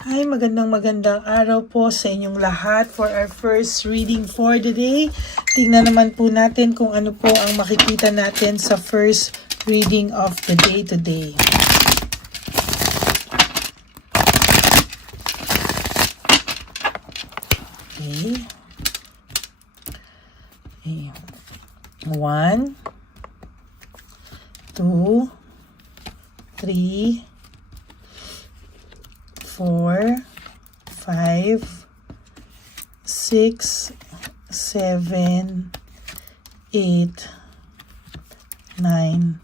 Hi, magandang araw po sa inyong lahat for our first reading for the day. Tingnan naman po natin kung ano po ang makikita natin sa first reading of the day today. Okay. 1, 2, 3, 4, 5, 6, 7, 8, 9,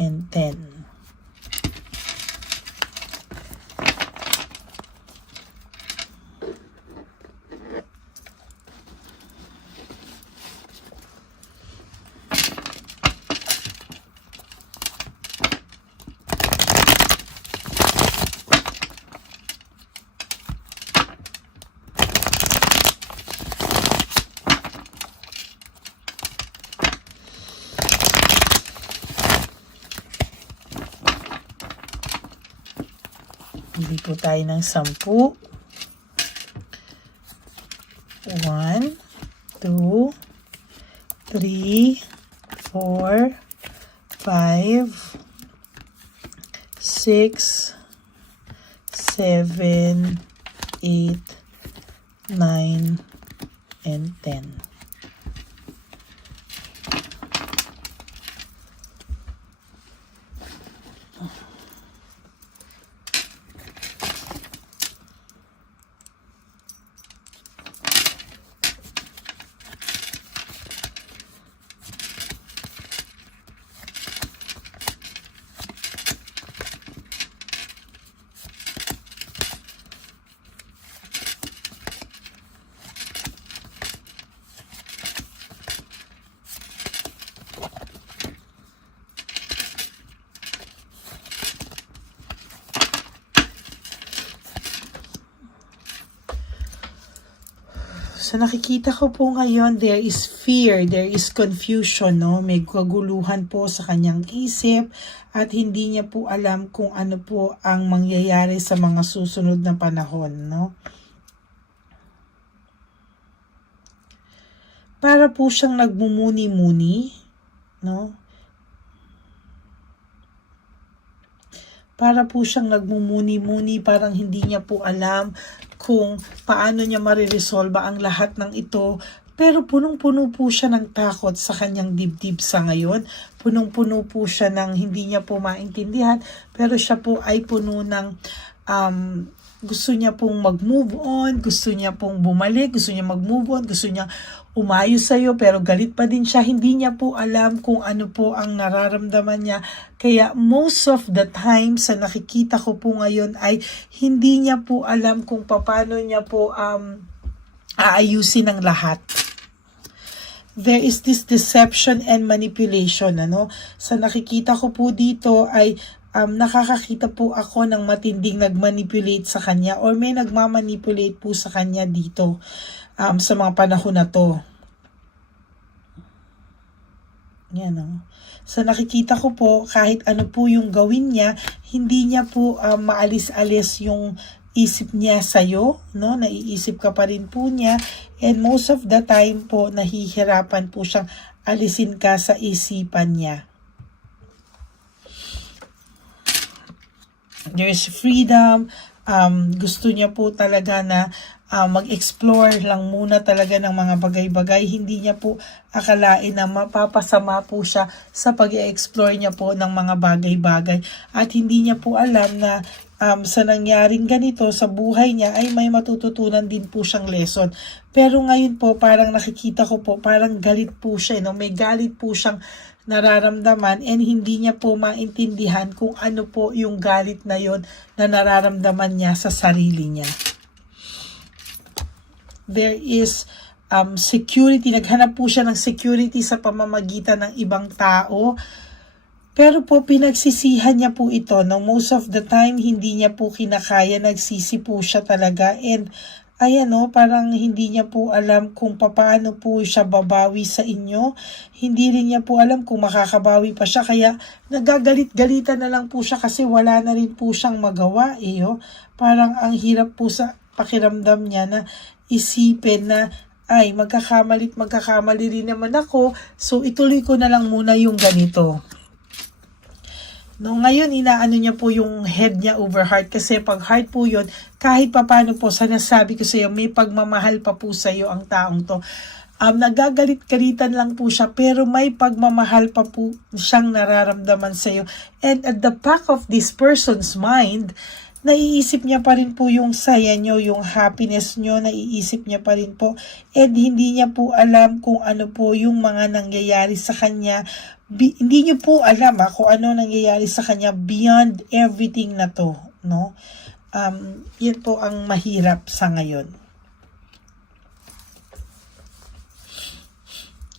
and 10. Bili po tayo ng 10. 1, 2, 3, 4, 5, 6, 7, 8, 9, and 10. So nakikita ko po ngayon, there is fear, there is confusion, no? May kaguluhan po sa kanyang isip at hindi niya po alam kung ano po ang mangyayari sa mga susunod na panahon, no? Para po siyang nagmumuni-muni, no? Para po siyang nagmumuni-muni, parang hindi niya po alam kung paano niya mariresolba ang lahat ng ito. Pero punong-puno po siya ng takot sa kanyang dibdib sa ngayon. Punong-puno po siya ng hindi niya po maintindihan. Pero siya po ay puno ng gusto niya pong mag-move on, gusto niya pong bumalik, gusto niya mag-move on, gusto niya umayos sa'yo, pero galit pa din siya. Hindi niya po alam kung ano po ang nararamdaman niya. Kaya most of the time sa nakikita ko po ngayon ay hindi niya po alam kung paano niya po aayusin ang lahat. There is this deception and manipulation, ano? Sa nakikita ko po dito ay nakakakita po ako ng matinding nagmanipulate sa kanya or may nagmamanipulate po sa kanya dito sa mga panahon na to. Yan, no? So nakikita ko po kahit ano po yung gawin niya, hindi niya po maalis-alis yung isip niya sa'yo, no? Naiisip ka pa rin po niya, and most of the time po nahihirapan po siyang alisin ka sa isipan niya. There's freedom. Gusto niya po talaga na mag-explore lang muna talaga ng mga bagay-bagay. Hindi niya po akalain na mapapasama po siya sa pag-explore niya po ng mga bagay-bagay. At hindi niya po alam na sa nangyaring ganito sa buhay niya ay may matututunan din po siyang lesson. Pero ngayon po parang nakikita ko po parang galit po siya, no? May galit po siyang nararamdaman and hindi niya po maintindihan kung ano po yung galit na yon na nararamdaman niya sa sarili niya. There is security. Naghanap po siya ng security sa pamamagitan ng ibang tao. Pero po pinagsisihan niya po ito. No? Most of the time, hindi niya po kinakaya. Nagsisi po siya talaga. And ayan no, parang hindi niya po alam kung paano po siya babawi sa inyo. Hindi rin niya po alam kung makakabawi pa siya. Kaya nagagalit-galitan na lang po siya kasi wala na rin po siyang magawa. Oh. Parang ang hirap po sa pakiramdam niya na isipin na ay magkakamali rin naman ako. So ituloy ko na lang muna yung ganito. No, ngayon inaano niya po yung head niya over heart kasi pag heart po yun, kahit papano po, sinasabi ko sa iyo, may pagmamahal pa po sa iyo ang taong to. Nagagalit-galitan lang po siya pero may pagmamahal pa po siyang nararamdaman sa iyo. And at the back of this person's mind, naiisip niya pa rin po yung saya nyo, yung happiness nyo, naiisip niya pa rin po. And hindi niya po alam kung ano po yung mga nangyayari sa kanya. Hindi niyo po alam kung ano nangyayari sa kanya beyond everything na to, no? Yun po ang mahirap sa ngayon.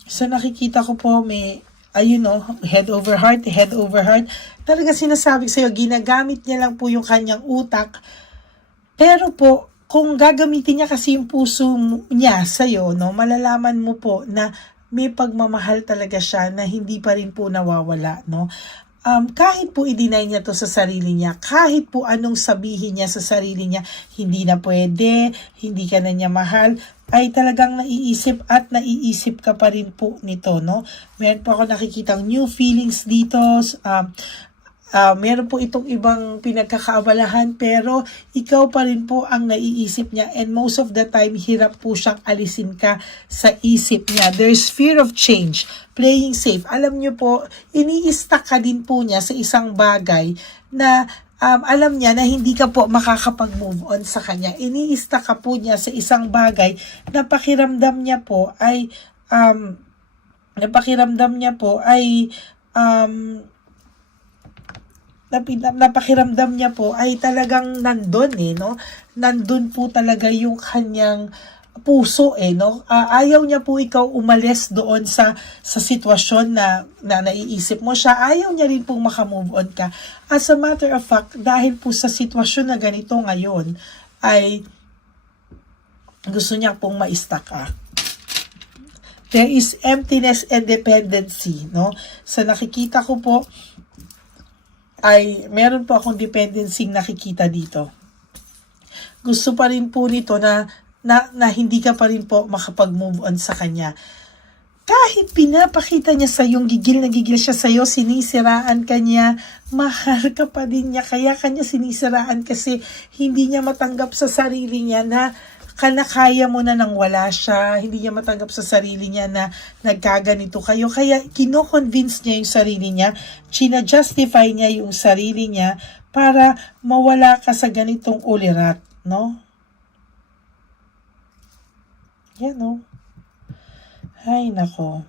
So nakikita ko po may, ayun no, head over heart. Talaga sinasabi sa'yo, ginagamit niya lang po yung kanyang utak. Pero po, kung gagamitin niya kasi yung puso niya sa'yo, no, malalaman mo po na may pagmamahal talaga siya na hindi pa rin po nawawala, no? Kahit po i-deny niya to sa sarili niya, kahit po anong sabihin niya sa sarili niya, hindi na pwede, hindi ka na niya mahal, ay talagang naiisip ka pa rin po nito, no? Meron po ako nakikitang new feelings dito, meron po itong ibang pinagkakaabalahan pero ikaw pa rin po ang naiisip niya and most of the time hirap po siyang alisin ka sa isip niya. There's fear of change, playing safe. Alam niyo po, ini-stuck ka din po niya sa isang bagay na alam niya na hindi ka po makakapag-move on sa kanya. Ini-stuck ka po niya sa isang bagay na pakiramdam niya po ay napakiramdam niya po ay talagang nandun no? Nandun po talaga yung kanyang puso no? Ayaw niya po ikaw umalis doon sa sitwasyon na naiisip mo siya. Ayaw niya rin pong makamove on ka. As a matter of fact, dahil po sa sitwasyon na ganito ngayon, ay gusto niya pong ma-stuck ka. There is emptiness and dependency, no? Sa nakikita ko po, ay meron po akong dependency nakikita dito. Gusto pa rin po nito na hindi ka pa rin po makapag-move on sa kanya. Kahit pinapakita niya sa yung gigil na gigil siya sa iyo, sinisiraan ka niya, mahal ka pa din niya, kaya kanya sinisiraan kasi hindi niya matanggap sa sarili niya na kaya mo na nang wala siya, hindi niya matanggap sa sarili niya na nagkaganito kayo. Kaya kino-convince niya yung sarili niya, china-justify niya yung sarili niya para mawala ka sa ganitong ulirat, no? Yan, no? Ay, nako.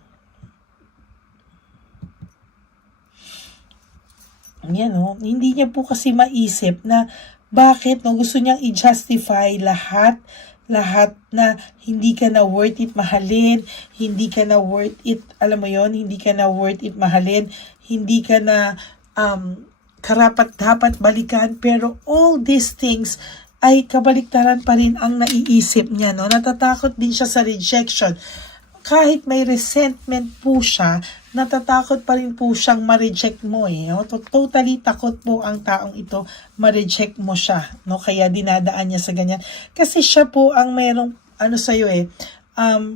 Yan, no? Hindi niya po kasi maisip na bakit, no? Gusto niyang i-justify lahat na hindi ka na worth it mahalin, hindi ka na worth it, alam mo yon, hindi ka na worth it mahalin, hindi ka na karapat-dapat balikan, pero all these things ay kabaliktaran pa rin ang naiisip niya, no? Natatakot din siya sa rejection. Kahit may resentment po siya, natatakot pa rin po siyang ma-reject mo no? Totally takot po ang taong ito ma-reject mo siya, no? Kaya dinadaan niya sa ganyan. Kasi siya po ang merong sa'yo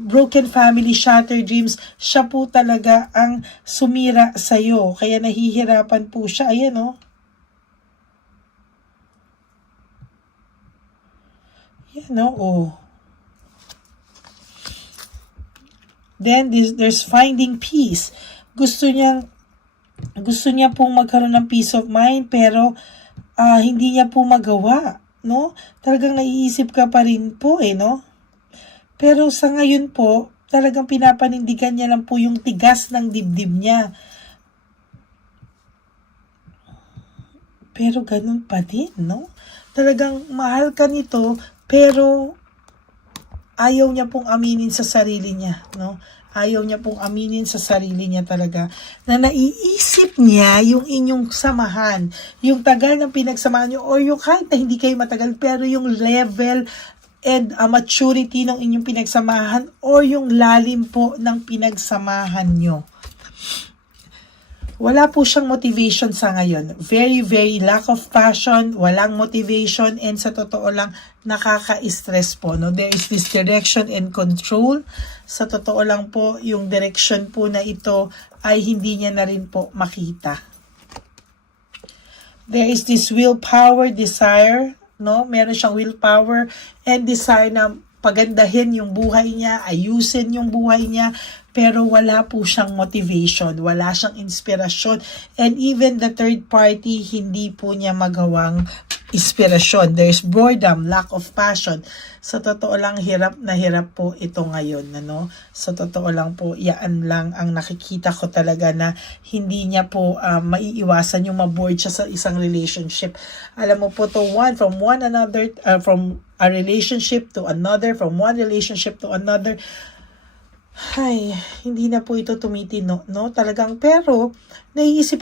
broken family, shattered dreams. Siya po talaga ang sumira sa'yo. Kaya nahihirapan po siya. Ayan, no? Yan, no? Oh. Then there's finding peace. Gusto niya pong magkaroon ng peace of mind pero hindi niya po magawa, no? Talagang naiisip ka pa rin po no? Pero sa ngayon po, talagang pinapanindigan niya lang po yung tigas ng dibdib niya. Pero ganun pa din, no? Talagang mahal ka nito pero ayaw niya pong aminin sa sarili niya, no? Ayaw niya pong aminin sa sarili niya talaga na naiisip niya yung inyong samahan, yung tagal ng pinagsamahan niyo o yung kahit na hindi kayo matagal pero yung level and maturity ng inyong pinagsamahan or yung lalim po ng pinagsamahan nyo. Wala po siyang motivation sa ngayon. Very, very lack of passion, walang motivation, and sa totoo lang, nakaka-stress po. No? There is this direction and control. Sa totoo lang po, yung direction po na ito ay hindi niya na rin po makita. There is this willpower, desire, no? Meron siyang willpower and desire na pagandahin yung buhay niya, ayusin yung buhay niya, pero wala po siyang motivation, wala siyang inspirasyon, and even the third party, hindi po niya magawang inspirasyon. There's boredom, lack of passion. Sa totoo lang, hirap na hirap po ito ngayon. Ano? Sa totoo lang po, yan lang ang nakikita ko talaga na hindi niya po maiiwasan yung maboard siya sa isang relationship. Alam mo po to, from a relationship to another, from one relationship to another, ay, hindi na po ito tumitino, no? Talagang, pero, naiisip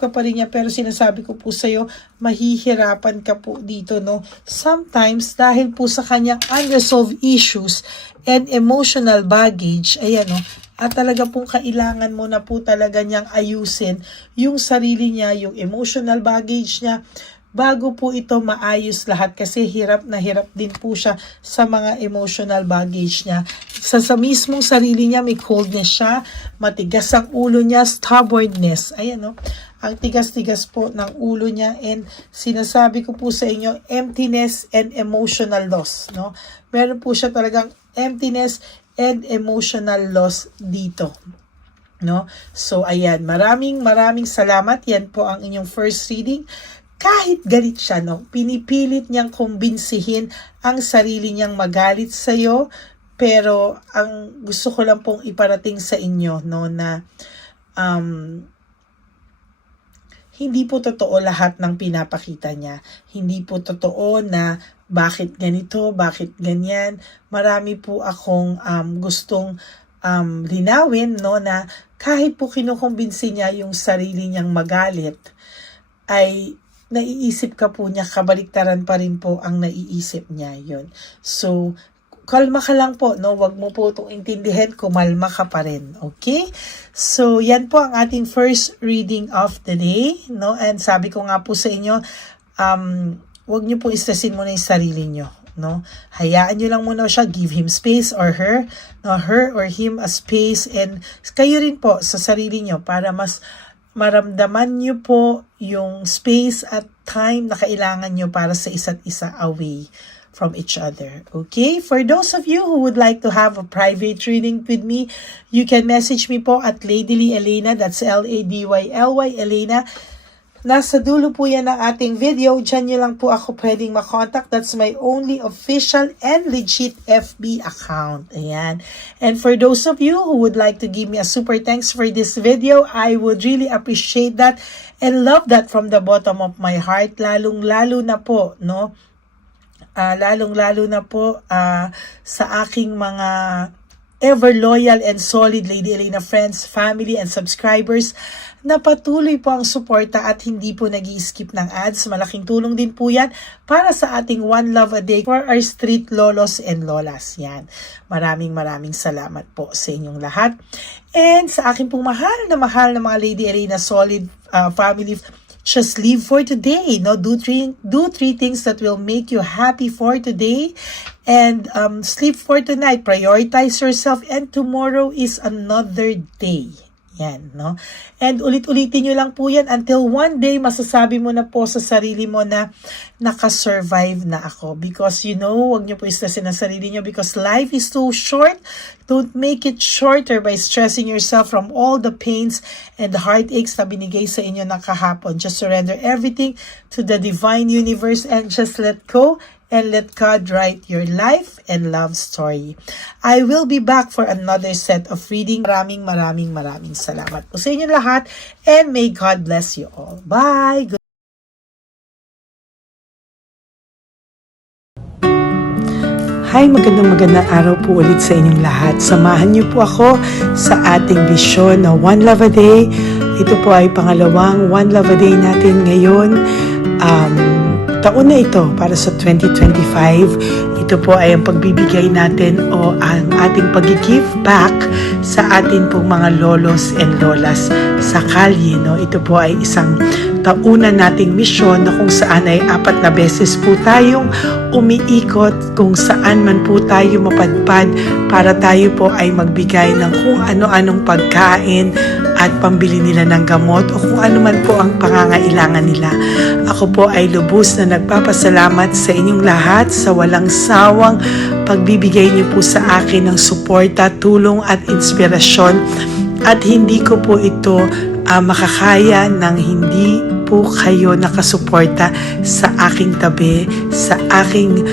ka pa rin niya, pero sinasabi ko po sa'yo, mahihirapan ka po dito, no? Sometimes, dahil po sa kanyang unresolved issues and emotional baggage, ayan, no? At talaga pong kailangan mo na po talaga niyang ayusin yung sarili niya, yung emotional baggage niya, bago po ito maayos lahat kasi hirap na hirap din po siya sa mga emotional baggage niya. Sa mismong sarili niya may coldness siya, matigas ang ulo niya, stubbornness. Ayan no, ang tigas-tigas po ng ulo niya, and sinasabi ko po sa inyo, emptiness and emotional loss. No? Meron po siya talagang emptiness and emotional loss dito. No? So ayan, maraming salamat. Yan po ang inyong first reading. Kahit galit siya, no, pinipilit niyang kumbinsihin ang sarili niyang magalit sa iyo, pero ang gusto ko lang pong iparating sa inyo, no, na hindi po totoo lahat ng pinapakita niya. Hindi po totoo na bakit ganito, bakit ganyan. Marami po akong gustong linawin, no, na kahit po kinukumbinsi niya yung sarili niyang magalit, ay naiisip ka po niya, kabaliktaran pa rin po ang naiisip niya yun. So, kalma ka lang po, no? Huwag mo po itong intindihin, kumalma ka pa rin, okay? So, yan po ang ating first reading of the day, no? And sabi ko nga po sa inyo, huwag niyo po istressin muna yung sarili niyo, no? Hayaan niyo lang muna siya, give him space or her, no? Her or him a space, and kayo rin po sa sarili niyo para mas maramdaman nyo po yung space at time na kailangan nyo para sa isa't isa away from each other. Okay? For those of you who would like to have a private reading with me, you can message me po at Ladyly Elena, that's Ladyly Elena. Nasa dulo po yan ng ating video. Diyan nyo lang po ako pwedeng makontak. That's my only official and legit FB account. Ayan. And for those of you who would like to give me a super thanks for this video, I would really appreciate that and love that from the bottom of my heart. Lalong-lalo na po, no? Lalong-lalo na po sa aking mga ever loyal and solid Lady Elena friends, family, and subscribers na patuloy po ang suporta at hindi po nag-i-skip ng ads. Malaking tulong din po yan para sa ating One Love a Day for our street lolos and lolas. Yan. Maraming salamat po sa inyong lahat. And sa aking pong mahal na mga Lady Elena solid family, just live for today. No? Do three things that will make you happy for today. And sleep for tonight. Prioritize yourself. And tomorrow is another day. Yan, no? And ulit-ulitin nyo lang po yan until one day masasabi mo na po sa sarili mo na nakasurvive na ako. Because huwag nyo po istressin ang sarili nyo because life is too short. Don't make it shorter by stressing yourself from all the pains and the heartaches na binigay sa inyo ng kahapon. Just surrender everything to the divine universe and just let go. And let God write your life and love story. I will be back for another set of reading. Maraming salamat po sa inyo lahat. And may God bless you all. Bye! Hi, magandang araw po ulit sa inyong lahat. Samahan niyo po ako sa ating vision na One Love a Day. Ito po ay pangalawang One Love a Day natin ngayon. taon na ito para sa 2025. Ito po ay ang pagbibigay natin o ang ating pag-give back sa atin pong mga lolos and lolas sa kalye. No? Ito po ay isang taunan nating misyon na kung saan ay 4 na beses po tayong umiikot kung saan man po tayo mapadpad para tayo po ay magbigay ng kung ano-anong pagkain at pambili nila ng gamot o kung ano man po ang pangangailangan nila. Ako po ay lubos na nagpapasalamat sa inyong lahat sa walang sawang pagbibigay niyo po sa akin ng suporta, tulong at inspirasyon, at hindi ko po ito makakaya nang hindi po kayo nakasuporta sa aking tabi, sa aking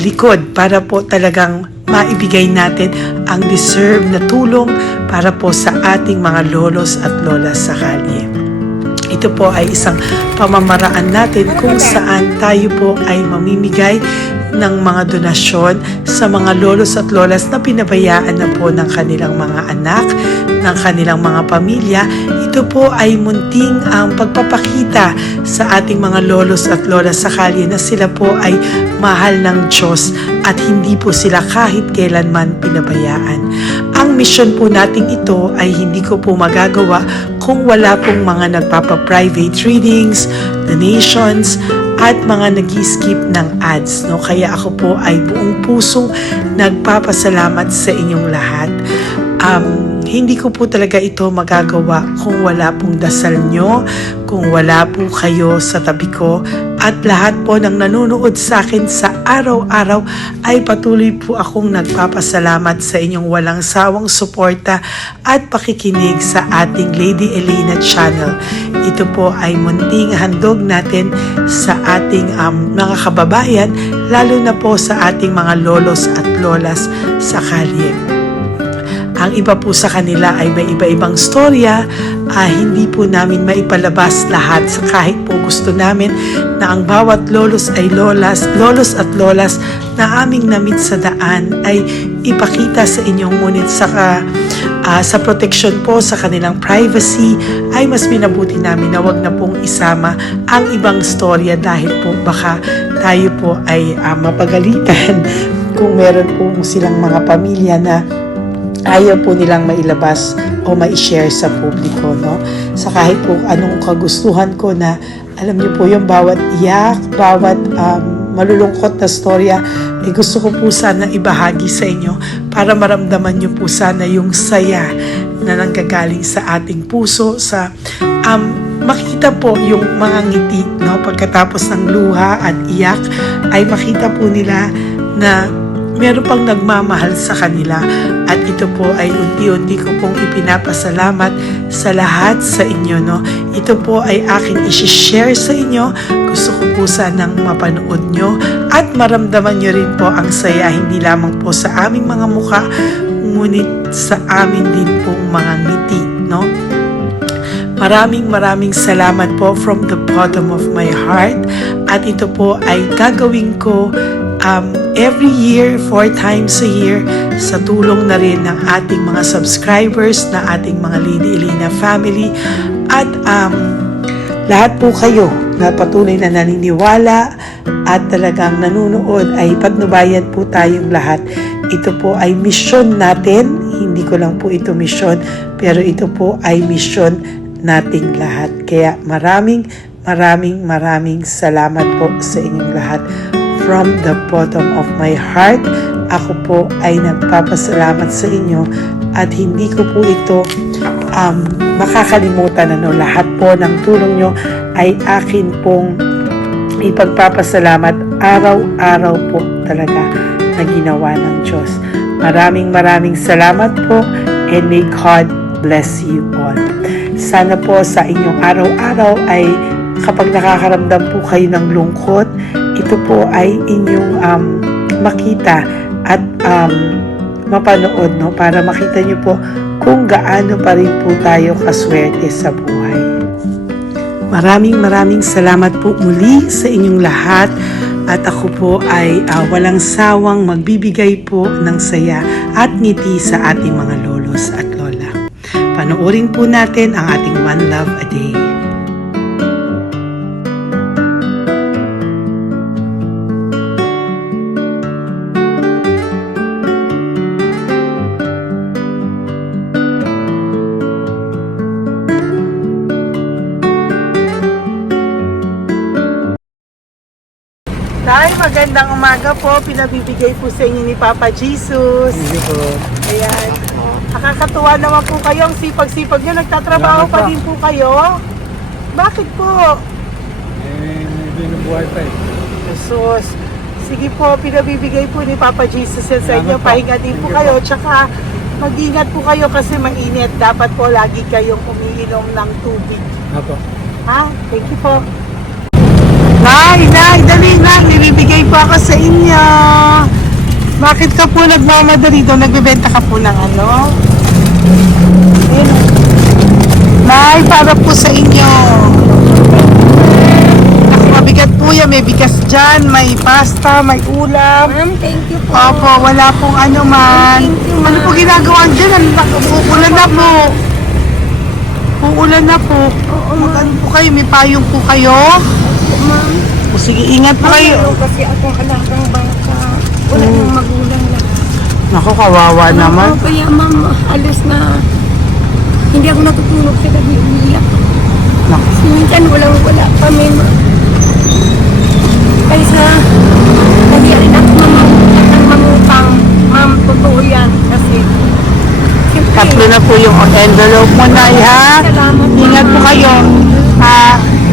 likod para po talagang maibigay natin ang deserve na tulong para po sa ating mga lolos at lolas sa kalye. Ito po ay isang pamamaraan natin kung saan tayo po ay mamimigay ng mga donasyon sa mga lolos at lolas na pinabayaan na po ng kanilang mga anak, ng kanilang mga pamilya. Ito po ay munting ang pagpapakita sa ating mga lolos at lolas sa kalye na sila po ay mahal ng Diyos at hindi po sila kahit kailanman pinabayaan. Ang mission po nating ito ay hindi ko po magagawa kung wala pong mga nagpapa-private readings, donations, at mga nag-skip ng ads. No? Kaya ako po ay buong pusong nagpapasalamat sa inyong lahat. Hindi ko po talaga ito magagawa kung wala pong dasal nyo, kung wala po kayo sa tabi ko, at lahat po ng nanonood sa akin sa araw-araw ay patuloy po akong nagpapasalamat sa inyong walang sawang suporta at pakikinig sa ating Lady Elena channel. Ito po ay munting handog natin sa ating mga kababayan, lalo na po sa ating mga lolos at lolas sa kalye. Ang iba po sa kanila ay may iba-ibang storya, hindi po namin maipalabas lahat sa kahit po gusto namin na ang bawat lolos at lolas na aming namit sa daan ay ipakita sa inyong, ngunit sa protection po sa kanilang privacy ay mas minabuti namin na wag na pong isama ang ibang storya dahil po baka tayo po ay mapagalitan kung meron po silang mga pamilya na ayaw po nilang mailabas o ma-share sa publiko, no? Sa kahit po anong kagustuhan ko na, alam niyo po yung bawat iyak, bawat malulungkot na storya, gusto ko po sana ibahagi sa inyo para maramdaman niyo po sana yung saya na nanggagaling sa ating puso, sa makita po yung mga ngiti, no? Pagkatapos ng luha at iyak ay makita po nila na meron pang nagmamahal sa kanila, at ito po ay unti-unti ko pong ipinapasalamat sa lahat sa inyo, no? Ito po ay aking isi-share sa inyo. Gusto ko po sanang mapanood nyo at maramdaman nyo rin po ang saya, hindi lamang po sa aming mga mukha, ngunit sa amin din pong mga ngiti, no? Maraming salamat po from the bottom of my heart, at ito po ay gagawin ko every year, 4 times a year, sa tulong na rin ng ating mga subscribers, na ating mga Lady Elena family, at lahat po kayo na patuloy na naniniwala at talagang nanunood, ay patnubayan po tayong lahat. Ito po ay mission natin, hindi ko lang po ito mission, pero ito po ay mission nating lahat. Kaya maraming salamat po sa inyong lahat. From the bottom of my heart, ako po ay nagpapasalamat sa inyo, at hindi ko po ito makakalimutan. Lahat po ng tulong nyo ay akin pong ipagpapasalamat araw-araw po talaga na ginawa ng Diyos. Maraming salamat po, and may God bless you all. Sana po sa inyong araw-araw ay kapag nakakaramdam po kayo ng lungkot, ito po ay inyong makita at mapanood, no? Para makita nyo po kung gaano pa rin po tayo kaswerte sa buhay. Maraming salamat po muli sa inyong lahat, at ako po ay walang sawang magbibigay po ng saya at ngiti sa ating mga lolos at lola. Panoorin po natin ang ating One Love a Day. Tay, magandang umaga po. Pinabibigay po sa inyo ni Papa Jesus. Hindi po. Ayan. Nakakatuwa naman po kayo. Ang sipag-sipag nyo. Nagtatrabaho Salamat pa po. din po kayo. Bakit po? May binubuhay pa eh. Jesus. Sige po, pinabibigay po ni Papa Jesus yan sa inyo. Salamat po. Pahinga din po Thank you kayo. po. Tsaka mag-ingat po kayo kasi mainit. Dapat po lagi kayong umiinom ng tubig. Apo. Ha? Thank you po. Nay, dali na. Nilibigay po ako sa inyo. Bakit ka po nagmamadali doon? Nagbebenta ka po ng ano? Ayun. Nay, para po sa inyo. Ako, mabigat po yan. May bigas dyan, may pasta, may ulam. Ma'am, thank you po. Opo, wala pong ano man. Thank you, Ano ma'am. po ginagawa dyan? Uulan na po. Uulan na po. Mag-ano po kayo? May payong po kayo? Ma'am, O sige, ingat po kayo. meron kasi akong alagang bangka. Wala nang magulang na. Naku, kawawa naman. Kaya ma'am, alis na. Hindi ako natutulog sa gabi. Umiiyak. Naku. Minsan wala kami. Kaysa, hindi rin ako mangutang. Ma'am, totoo yan. Kasi, siyempre, Tatlo na po yung envelope mo, Nay, ha? Salamat, Ingat po Mama. kayo.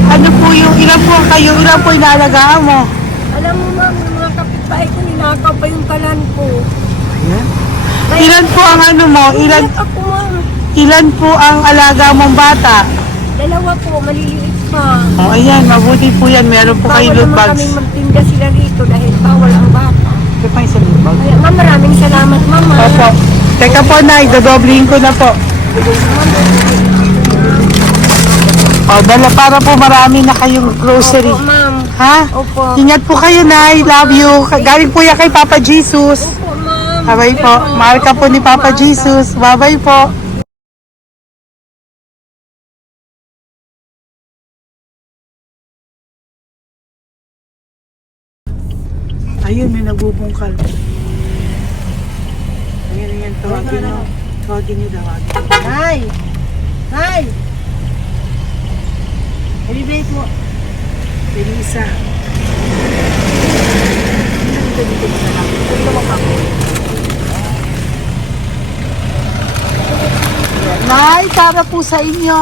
Ano po yung, ilan po kayo, ilan po inaalagaan mo? alam mo ma'am, yung mga kapitbahay ko, ninakaw pa yung kalan ko. Kaya, Ilan po ang ano mo? umiiyak ako ma'am. Ilan po ang alaga mong bata? Dalawa po, maliliit pa. O, ayan, mabuti po yan. Meron po kayo Bawal loot naman bags. kaming magtinda sila rito dahil bawal ang bata. Ito pa yung sa loot bag. Kaya ma'am, maraming salamat mama. Opo. Teka po, Nay, dodoblihin ko na po. O, dala para po marami na kayong grocery. Opo ma'am. Ha? Opo. Ingat po kayo, Nay. Love you. Galing po yan kay Papa Jesus. Opo ma'am. Bye-bye po. Mahal ka po ni Papa Jesus. Bye-bye po. Ayun, may nagbubungkal. Ayan, tawagin nyo. Tawagin nyo, tawagin. Hi! Hi! Ibibigay po. Elisa. Nay, para po sa inyo.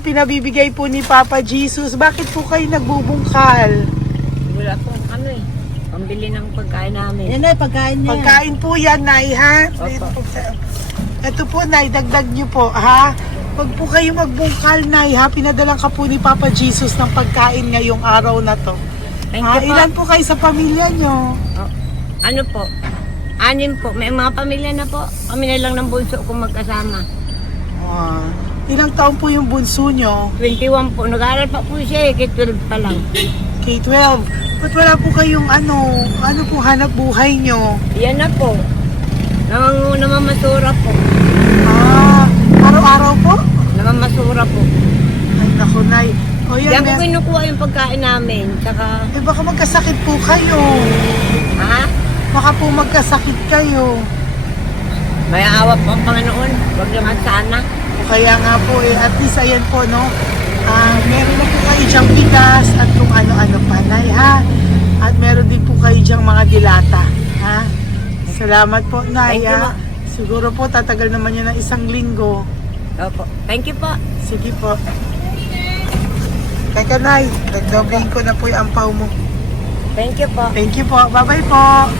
Pinabibigay po ni Papa Jesus. Bakit po kayo nagbubungkal? Wala po ano eh. Pambili ng pagkain namin. Yan na, pagkain niya. Pagkain po yan, Nay, ha? Ito po, Nay, dagdag nyo po, ha? Pag po kayo magbungkal, Nay, ha? Pinadalang ka po ni Papa Jesus ng pagkain ngayong araw na to. Thank Ha? you po. Ilan po kayo sa pamilya nyo? Ano po? 6 po. May mga pamilya na po. Kami na lang ng bunso kung magkasama. Ilang taon po yung bunso nyo? 21 po. Nag-aaral pa po siya eh. Kaya 12 pa lang. K-12. Ba't wala po kayong ano po hanap buhay nyo? Yan na po. Namamasura po. Araw-araw po? Namamasura po. Ay, naku, Nay. O yan, Diyan ko kinukuha yung pagkain namin. Tsaka, baka magkasakit po kayo. ha? Baka po magkasakit kayo. May awa po ang Panginoon. Huwag naman sana. O kaya nga po at least ayan po, no? Meron na po kayo dyang bigas at kung ano-ano pa, Nay, ha? At meron din po kayo dyang mga dilata, ha? Salamat po, Nay, Thank you, ha? Ma. Siguro po, tatagal naman yun ng 1 linggo. Opo. Thank you po. Sige po. Teka, Nay, nagdobling ko na po yung ampaw mo. Thank you po. Thank you po. Bye-bye po.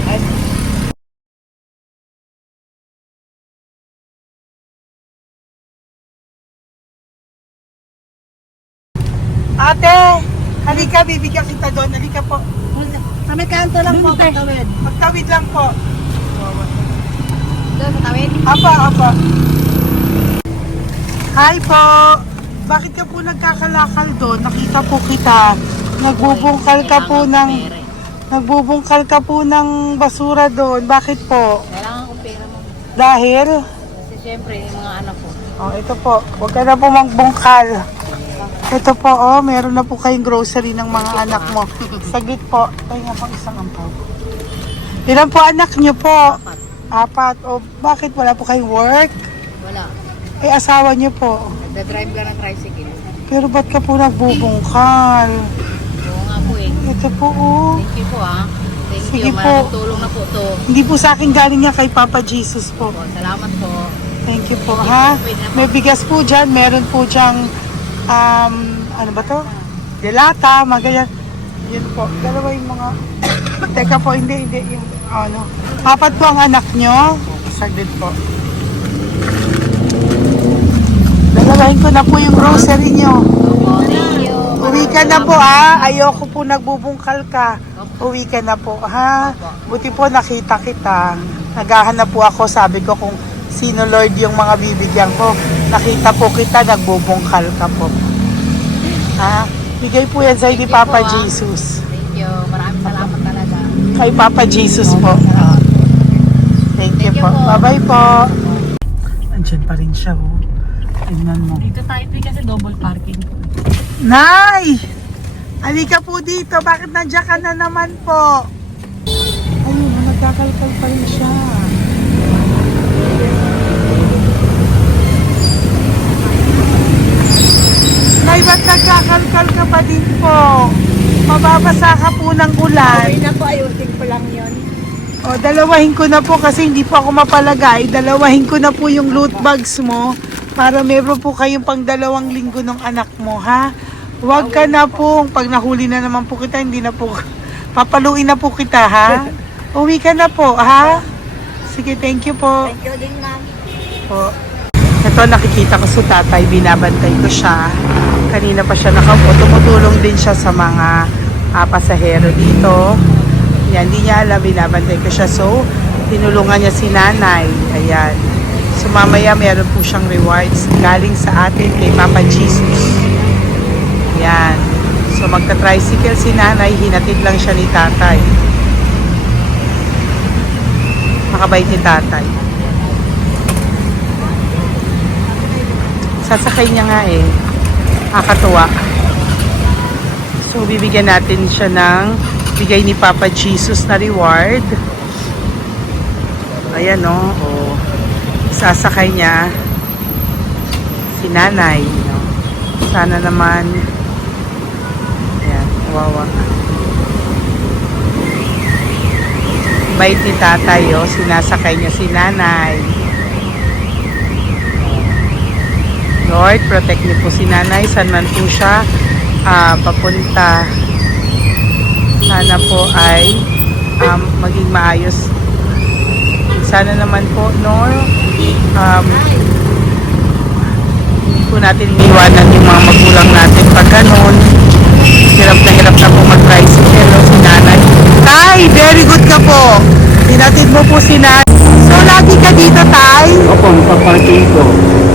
Ate, halika, bibigyan kita doon. Halika po. Sa may kanto lang po, Doon, te. patawid. Magtawid lang po. Doon, patawid. Apa. Hi po. Bakit ka po nagkakalakal doon? Nakita po kita. Nagbubungkal ka po ng basura doon. Bakit po? Kailangan kong pera mo. Dahil? Kasi syempre, yung mga anak ko. Oh, ito po. Huwag ka na po magbungkal. Ito po, oh, meron na po kayong grocery ng mga anak mo. Saglit po. Tayo nga pang isang ampaw. Ilan po anak niyo po? 4. O, bakit wala po kayong work? Wala. Eh, asawa niyo po. Nagda-drive ka ng tricycle. Pero ba't ka po nagbubungkal? Oo nga po eh. Ito ito po, oh. Thank you po ah. Thank Sige you. po. Maraming tulong na po to. Hindi po sa akin galing nga kay Papa Jesus po. Po, salamat po. Thank you po, ha? May bigas po dyan. Meron po dyang, ano ba to? Delata, magayan. Yun po. Dalawa yung mga... Teka po, hindi. Yung, ano. Apat po ang anak nyo. Saglit po. Dalawahin ko na po yung grocery nyo. Opo, thank you. Uwi ka na po, ha? Ayoko po nagbubungkal ka. Uwi ka na po, ha? Buti po nakita kita. Naghahanap po ako, sabi ko kung sino Lord yung mga bibigyan ko. Nakita po kita, nagbubungkal ka po. Ha? Bigay po yan sa'yo ni Thank you Papa po, ah. Jesus. Thank you. Maraming salamat talaga. Kay Papa Jesus po. Thank you Thank you po. po. Bye-bye po. Andyan pa rin siya, oh. Tingnan mo. Dito tayo kasi double parking. Nay! Halika po dito. Bakit nandiyan ka na naman po? Ayun, nagkakalkal pa rin siya. Nay, ba't nagkakalkal ka pa din po? Mababasa ka po ng ulan. Ay na po, ayusin ko lang yun. O, dalawahin ko na po kasi hindi po ako mapalagay. Dalawahin ko na po yung loot bags mo para meron po kayong pang 2 linggo ng anak mo, ha? Huwag ka na po. Pag nahuli na naman po kita, hindi na po. Papaluin na po kita, ha? Uwi ka na po, ha? Sige, thank you po. Thank you din, ma'am. Po. Ito, nakikita ko sa tatay, binabantay ko siya. Kanina pa siya nakaupo. Tumutulong din siya sa mga pasahero dito. Yan, hindi niya alam, binabantay ko siya. So, tinulungan niya si nanay. Ayan. So, mamaya meron po siyang rewards galing sa atin kay Papa Jesus. Ayan. So, magta-tricycle si nanay. Hinatid lang siya ni tatay. Makabait ni tatay. Sasakay niya nga eh. Nakakatuwa. So, bibigyan natin siya ng bigay ni Papa Jesus na reward. Ayan o. Oh. Sasakay niya si nanay. No? Sana naman. Ayan. Kawawa. Bait ni tatay o. Sinasakay niya si nanay. Lord, protect niyo po si nanay. Saan man po siya papunta. Sana po ay maging maayos. Sana naman po, hindi po natin iniwanan yung mga magulang natin pag ganun. Hirap na po mag-tricycle si nanay. Tay, very good ka po. Hinatid mo po si nanay. So, lagi ka dito, Tay? Opo, paparking ko.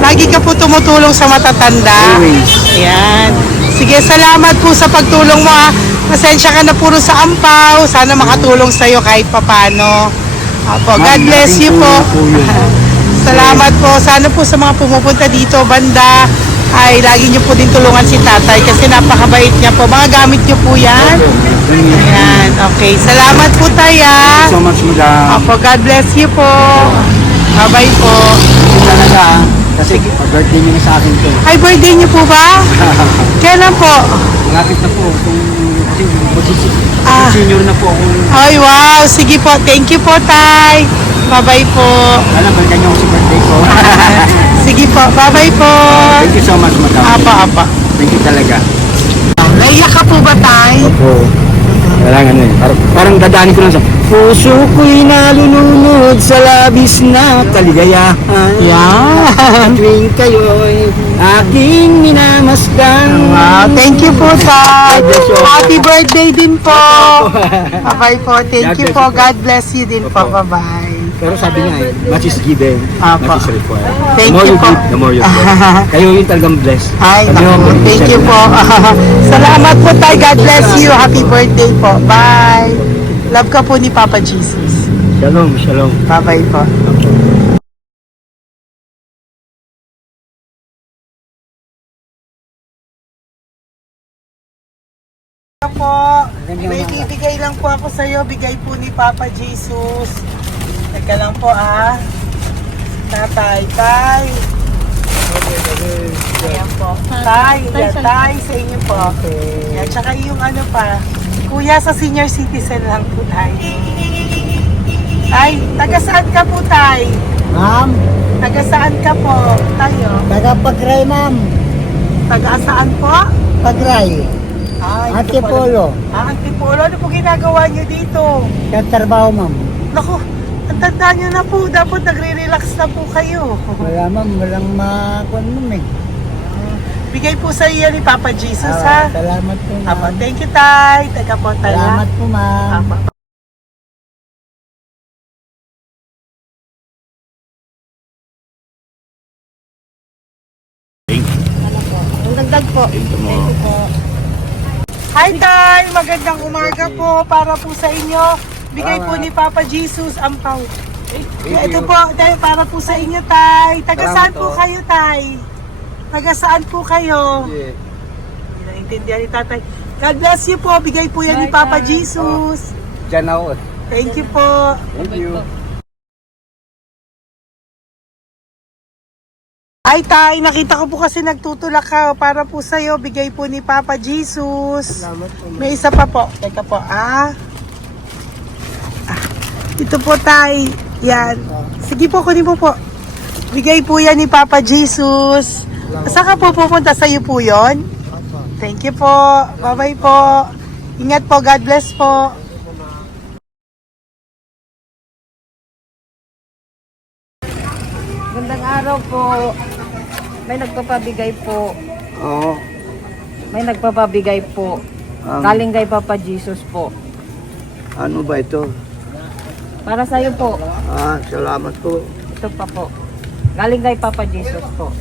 Lagi ka po tumutulong sa matatanda. Always. Ayan. Sige, salamat po sa pagtulong mo, ha. Pasensya ka na puro sa ampaw. Sana makatulong sa'yo kahit papano. Opo, God bless you po. Salamat po. Sana po sa mga pumupunta dito, banda, ay lagi niyo po din tulungan si tatay kasi napakabait niya po. Mga gamit niyo po yan. Ayan, okay. Salamat po, Tay, ha. So much, madam. Opo, God bless you po. Bye-bye po. Talaga, kasi birthday niyo na sa akin to. Ay, birthday niyo po ba? Kailan po? Malapit na po. Kasi senior na po ako. Ay, wow. Sige po. Thank you po, Tay. Bye-bye po. Alam, balikan niyo ako sa birthday ko. Sige po. Bye-bye po. Thank you so much, madam. Apa. Thank you talaga. Naiyak ka po ba, Tay? Opo. Kailangan eh. Parang dadaanin ko lang sa puso ko'y nalulunod sa labis na kaligayahan. Yan. Tuwing kayo'y aking minamasdan. Wow. Thank you po, Tay. God bless you. Happy birthday din po. Bye-bye po. Thank God you bless po. you po. God bless you din po. Opo. Bye-bye. Pero sabi nga eh, much is given, Apa. much is required. Thank The more you you po. give, the more you get. Kayo yung talagang blessed. Ay, Kami naku. yung Thank you po. Salamat po, Tay. God bless you. Happy birthday po. Bye. Love ka po ni Papa Jesus. Shalom, shalom. Bye-bye po. Po, may bibigay lang po ako sa iyo, bigay po ni Papa Jesus. Teka lang po, Tatay, Tay. Ayan po. Tay, yan, Tay, sa inyo po. Yan, tsaka yung ano pa, Kuya, sa senior citizen lang po tayo. Tay, taga saan ka po, Tay? Ma'am, Taga saan ka po, tayo? taga Pagray, ma'am. Taga saan po? Pagray. Ay, Antipolo. Antipolo, ano po ginagawa niyo dito? Katrabaho, ma'am. Naku, ang tanda niyo na po, dapat nagre-relax na po kayo. Wala, ma'am. Walang makuan, ma'am eh. Bigay po sa iyo ni Papa Jesus, ha? Salamat po, ma'am. Apo, thank you, Tay. Taga po, Tay. ha? Salamat po, ma'am. Apo. Ang dagdag po. Hi, Tay! Magandang umaga po para po sa inyo. Bigay po ni Papa Jesus ang pang. Ito po, Tay, para po sa inyo, Tay. Taga saan po kayo, Tay? Taga saan po kayo? Hindi naintindihan ni Tatay. God bless you po. Bigay po yan ni Papa Jesus. Diyan ako. Thank you po. Thank you. Ay, Tay, nakita ko po kasi nagtutulak ka para po sa'yo. Bigay po ni Papa Jesus. May isa pa po. Teka po, Ito po, Tay. Yan. Sige po, kunin mo po. Bigay po yan ni Papa Jesus. Saan ka po pupunta? Sa'yo po yon? Thank you po. Bye-bye po. Ingat po. God bless po. Gandang araw po. May nagpapabigay po. Oo. May nagpapabigay po. Galing kay Papa Jesus po. Ano ba ito? Para sa'yo po. Salamat po. Ito pa po. Galing kay Papa Jesus po.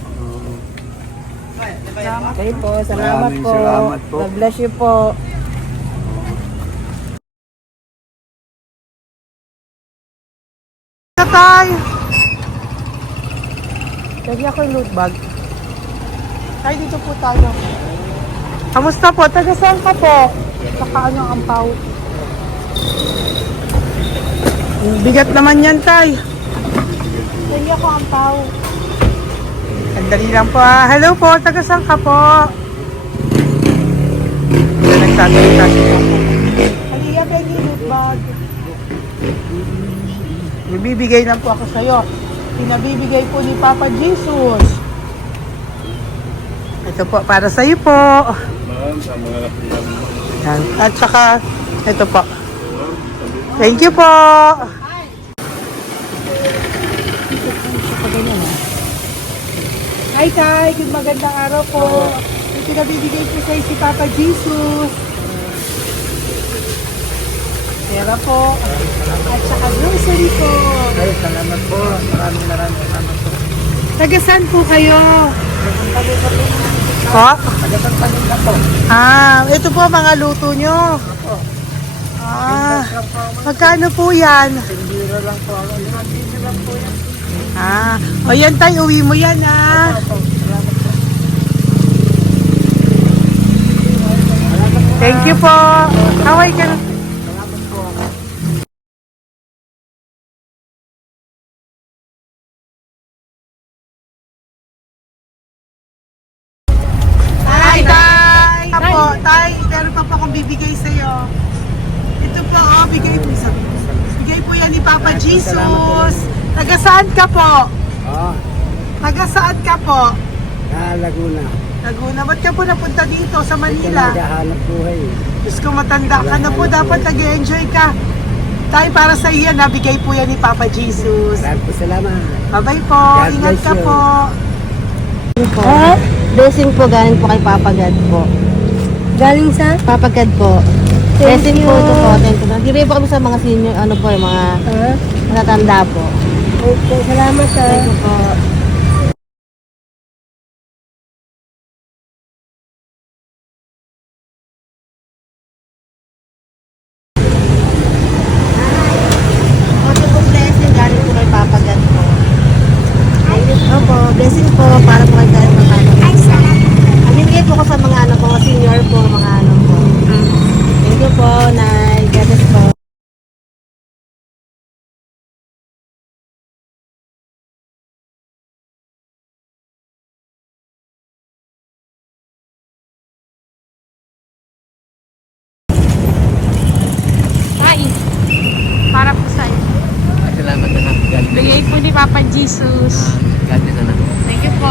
Okay po. Salamat Maraming po. salamat po. God bless you po. Tay! Lagi ako yung loot bag. Tay, dito po tayo. Kamusta po? Taga saan ka po? Saka ano ang ampaw? Bigat naman yan, Tay. Lagi ako ampaw. Sandali lang po, Hello po, taga saan ka po? Nagsasalita siya po. Halika, Benny, loot bag. Bibigay lang po ako sa'yo. Pinabibigay po ni Papa Jesus. Ito po, para sa'yo po. Yan. At saka, ito po. Thank you po. Hi, Tay. Good magandang araw po. May pinabibigay po sa'yo si Papa Jesus. Pera po. At saka grocery po. Ay, salamat po. Maraming salamat po. Taga saan po kayo? Po? Taga-pagpaninda po. Ito po mga luto nyo. Magkano po yan? Biro lang po ako. 5 lang po yan. O yan tayo, uwi mo yan Thank you po. Kaway ka na. Hi, Tay! Tay, meron pa po akong bibigay sa'yo. Ito po, bigay po yan ni Papa Jesus. Taga saan ka po? Taga saan ka po? Laguna. Laguna. Ba't ka po napunta dito sa Manila? Naghahanap buhay. Diyos ko, matanda ka na po. Dapat nag-enjoy ka. Tay, para sa iyo, nabigay po yan ni Papa Jesus. Maraming po salamat. Bye-bye po. God Ingat bless ka you. po. Blessing po galing po kay Papa God po. Galing sa? Papa God po. Blessing po ito po. Thank you. Nagkiri po kami sa mga senior, ano po, yung mga matatanda po. Okay, salamat sir. Thank you po. Bigay po ni Papa Jesus. God bless, anak. Thank you po.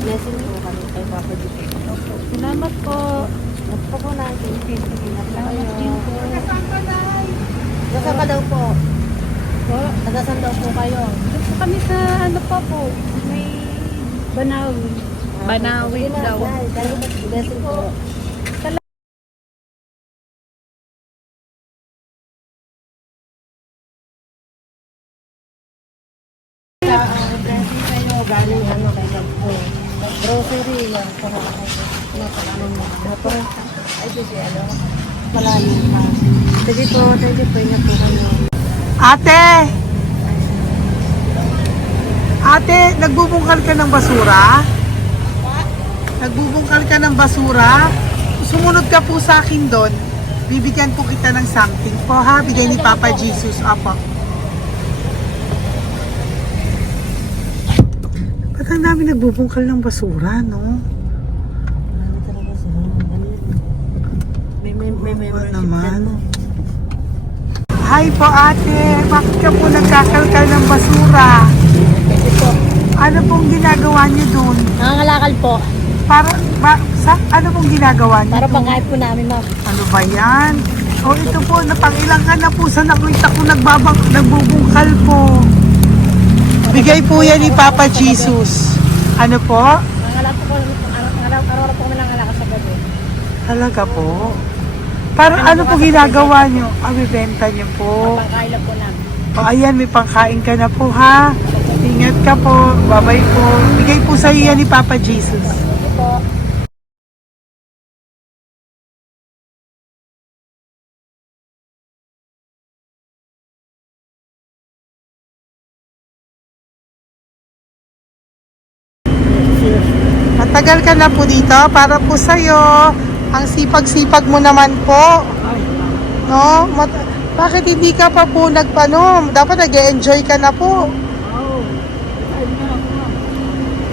Blessing po kami kay Papa Dito. Salamat po. Opo po natin. Ingat na kayo. Nasaan ka daw po? Nagasan daw po kayo? Dito kami sa ano pa po. May Banawi. Banawi Sige na, daw. dahil blessing po. Blessing kayo, galing ano kay God po. Grocery, yan. Ano mo? Ay, sige, ano? Malalim pa. Sige po, thank you po. Ingat po kayo. Ate! Ate, nagbubungkal ka ng basura? Nagbubungkal ka ng basura? Sumunod ka po sa akin doon. Bibigyan po kita ng something po ha. Bigay ni Papa Jesus. Apo. Ba't ang dami nagbubungkal ng basura, no? Marami talaga sila. Ano yun? May Oo membership naman. dyan, no? Hi po ate, bakit ka po nagkakalkal ng basura? Kasi po, Ano pong ginagawa niyo doon? nangangalakal po. Ano pong ginagawa niyo Para doon? pangkain po namin, ma'am. Ano ba yan? O ito po, napangilang ka na po sa nakita ko nagbubungkal po. Bigay po yan ni Papa Jesus. Ano po? Nangangalakal po araw-araw po kami nangangalakal sa gabi. Talaga po? Para ano po ginagawa niyo? Bibenta niyo po. Pangkain lang po namin. O ayan, may pangkain ka na po ha. Ingat ka po. Bye-bye po. Bigay po sa iyo yan ni Papa Jesus. Ito po. Matagal ka na po dito para po sa'yo. Ang sipag-sipag mo naman po. No? Bakit hindi ka pa po dapat nag-e-enjoy ka na po.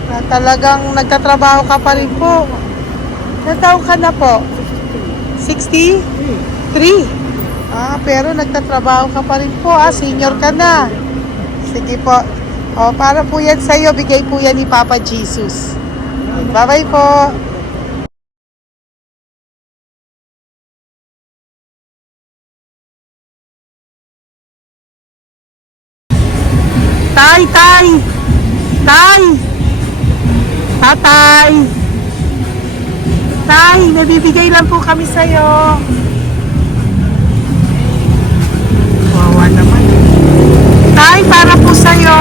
Na talagang nagtatrabaho ka pa rin po. Ilang taon ka na po? 63? Pero nagtatrabaho ka pa rin po. Senior ka na. Sige po. Para po yan sa'yo. Bigay po yan ni Papa Jesus. Bye-bye po. Tay! Tay! Tay! Tatay! Tay, nabibigay lang po kami sa'yo. Wawa naman. Tay, para po sa'yo.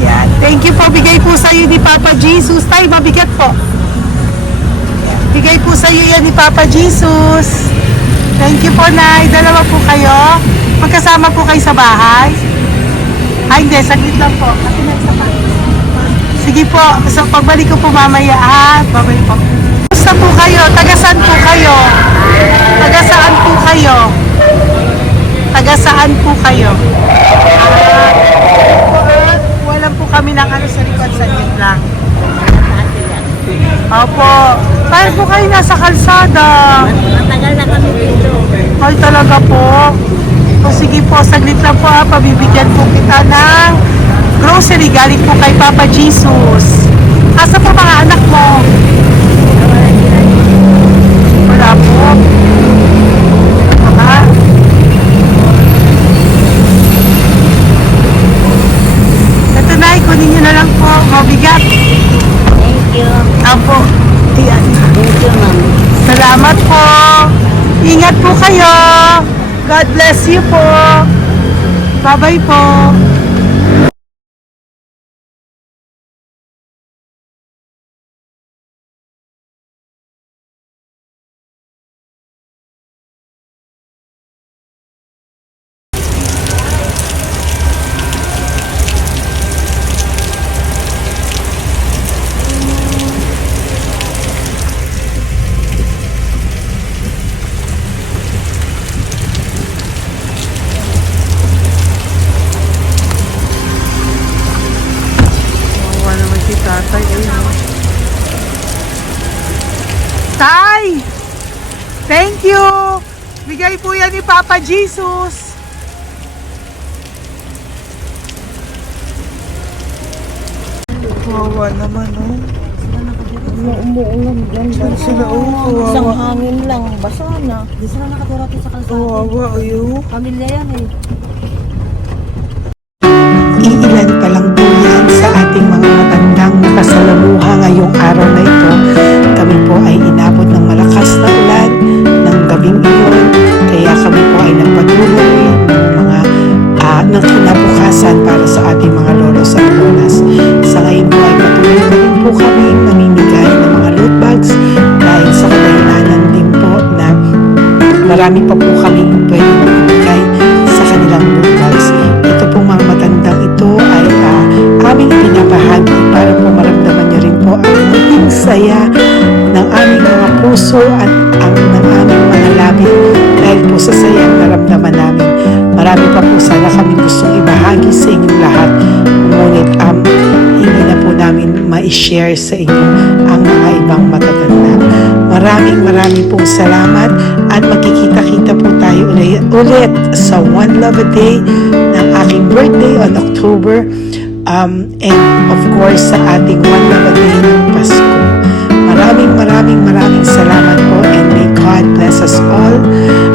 Yan. Thank you po. Bigay po sa'yo ni Papa Jesus. Tay, mabigat po. Bigay po sa'yo yan ni Papa Jesus. Thank you po, Nay. Dalawa po kayo. Magkasama po kayo sa bahay. Hindi. Saglit lang po. Sige po. So, pagbalik ko po mamaya, ha? Babalik po. Gusto po kayo? Taga-saan po kayo? Taga-saan po kayo? Taga-saan po kayo? Wala po kami ng ano sa likod. Saglit lang. Opo. Paano po kayo nasa kalsada? Matagal na kami dito. Ay, talaga po. O sige po, saglit lang po ha. Pabibigyan po kita ng grocery galing po kay Papa Jesus. Asa po mga anak mo? Wala po. Ha? Ito na, ikunin nyo na lang po. Mabigat. Thank you. Apo. Ayan. Thank you, ma'am. Salamat po. Ingat po kayo. God bless you po. Bye-bye po. Tatay, ayun. Tay! Thank you! Bigay po yan ni Papa Jesus. Kawawa naman, oh. Umuulan dyan. Sila, oh, Isang kawawa. hangin lang. Basa na. Di sila nakatira sa kalsada. Kawawa, ayo. Pamilya yan eh. Iilan pa lang po yan sa ating mga matandang nakasalamuha ngayong araw na ito. Kami po ay inabot ng malakas na ulan ng gabing iyon. Kaya kami po ay nagpatuloy ng kinabukasan para sa ating mga lolos at lolas. Sa ngayon po ay patuloy pa rin po kami namimigay ng mga loot bags dahil sa kadahilanan din po na marami pa po kami pwede magbigay sa kanilang loot bags. Ito pong mga matandang ito ay aming pinapahagi para po maramdaman nyo rin po ang munting saya ng aming mga puso at ng aming mga labi dahil po sa sayang naramdaman namin. Marami pa po sana kami gustong ibahagi sa inyong lahat, ngunit hindi na po namin ma-share sa inyo ang mga ibang matatanda. Maraming pong salamat at magkikita-kita po tayo ulit sa One Love a Day ng aking birthday on October and of course sa ating One Love a Day ng Pasko. Maraming salamat po and may God bless us all.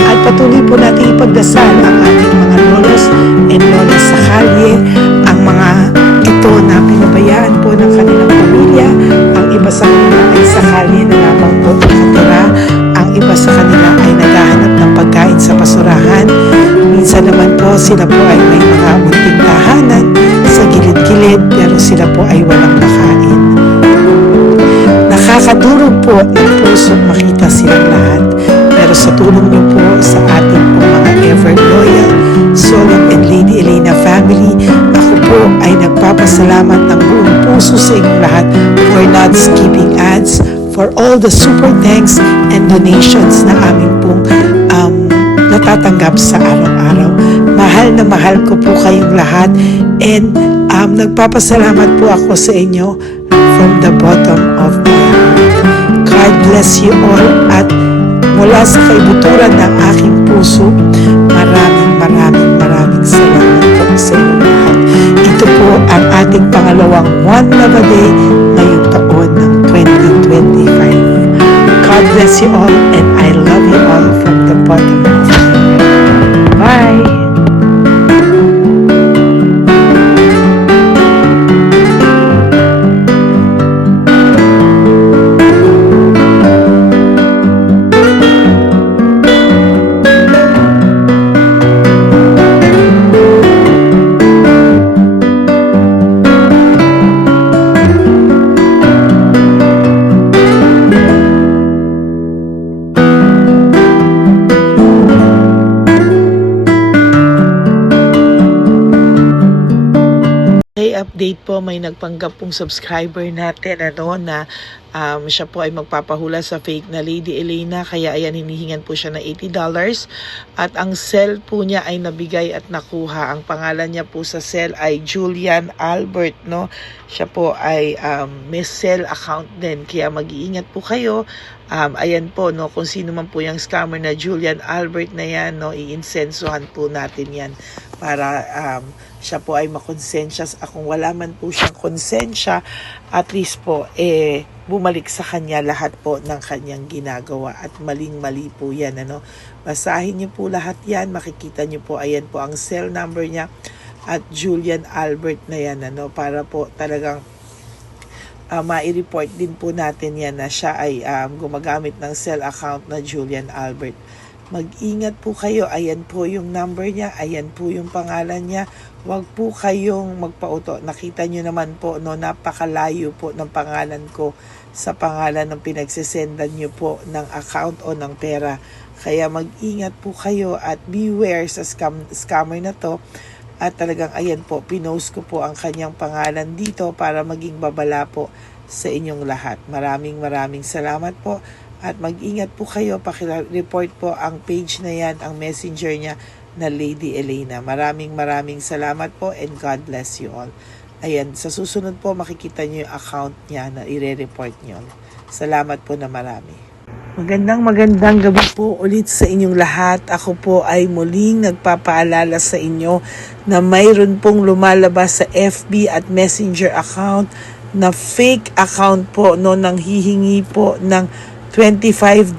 At patuloy po natin ipagdasal ang ating mga lolos and lolas sa kalye, ang mga ito na pinabayaan po ng kanilang pamilya. Ang iba sa kanila ay sa kalye na lamang po nakatira. Ang iba sa kanila ay naghahanap ng pagkain sa basurahan. Minsan naman po sila po ay may mga munting tahanan sa gilid-gilid pero sila po ay walang nakain. Nakakadurog po ng puso makita silang lahat. Pero sa tulong niyo po sa ating po mga ever loyal Solom and Lady Elena family, ako po ay nagpapasalamat ng buong puso sa inyong lahat for not skipping ads, for all the super thanks and donations na aming pong natatanggap sa araw-araw. Mahal ko po kayong lahat and nagpapasalamat po ako sa inyo from the bottom of my heart. God bless you all at mula sa kaibuturan ng aking puso, maraming salamat po sa inyong lahat. Ito po ang ating pangalawang One Love a Day ngayong taon ng 2025. God bless you all and I love you all from the bottom of my heart. Bye! Update po, may nagpanggap pong subscriber natin na siya po ay magpapahula sa fake na Lady Elena, kaya ayan hinihingan po siya ng $80 at ang cell po niya ay nabigay at nakuha. Ang pangalan niya po sa cell ay Julian Albert, no? Siya po ay may cell account din, kaya mag-iingat po kayo. Ayan po, no, kung sino man po yung scammer na Julian Albert na yan, no, iinsensuhan po natin yan para siya po ay makonsensya. Kung wala man po siyang konsensya, at least po bumalik sa kanya lahat po ng kanyang ginagawa at maling-mali po yan, ano. Basahin niyo po lahat yan, makikita niyo po, ayan po ang cell number niya at Julian Albert na yan, ano, para po talagang mai-report din po natin yan na siya ay gumagamit ng cell account na Julian Albert. Mag-ingat po kayo. Ayan po yung number niya. Ayan po yung pangalan niya. Huwag po kayong magpauto. Nakita nyo naman po, no, napakalayo po ng pangalan ko sa pangalan ng pinagsisendan nyo po ng account o ng pera. Kaya mag-ingat po kayo at beware sa scammer na to. At talagang ayan po, pinost ko po ang kanyang pangalan dito para maging babala po sa inyong lahat. Maraming salamat po. At mag-ingat po kayo, pakireport po ang page na yan, ang messenger niya na Lady Elena. Maraming salamat po and God bless you all. Ayan, sa susunod po makikita niyo yung account niya na ire-report niyo. Salamat po na marami. Magandang gabi po ulit sa inyong lahat. Ako po ay muling nagpapaalala sa inyo na mayroon pong lumalabas sa FB at Messenger account na fake account po no, nang hihingi po ng $25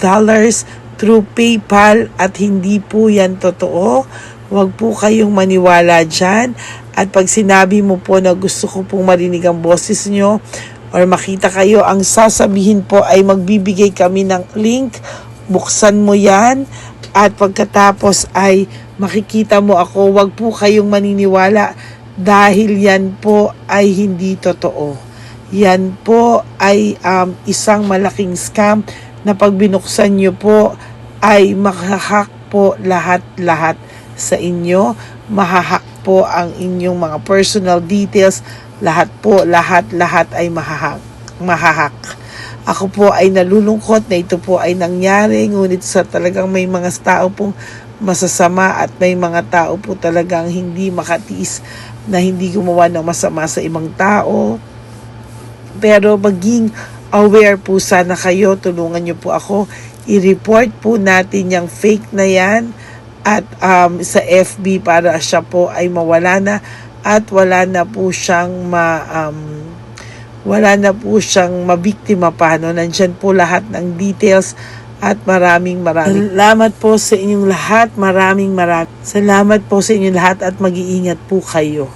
through PayPal at hindi po yan totoo. Huwag po kayong maniwala dyan. At pag sinabi mo po na gusto ko pong marinig ang boses nyo, or makita kayo, ang sasabihin po ay magbibigay kami ng link, buksan mo yan, at pagkatapos ay makikita mo ako. Wag po kayong maniniwala dahil yan po ay hindi totoo. Yan po ay isang malaking scam na pag binuksan nyo po ay makahak po lahat-lahat sa inyo. Mahahak po ang inyong mga personal details. Lahat ay mahahak. Ako po ay nalulungkot na ito po ay nangyari, ngunit sa talagang may mga tao pong masasama at may mga tao po talagang hindi makatiis na hindi gumawa ng masama sa ibang tao. Pero maging aware po sana kayo, tulungan niyo po ako, i-report po natin yung fake na yan at sa FB para siya po ay mawala na. At wala na po siyang mabiktima pa, no? Nandyan po lahat ng details at maraming salamat po sa inyong lahat. Maraming salamat po sa inyong lahat at mag-iingat po kayo.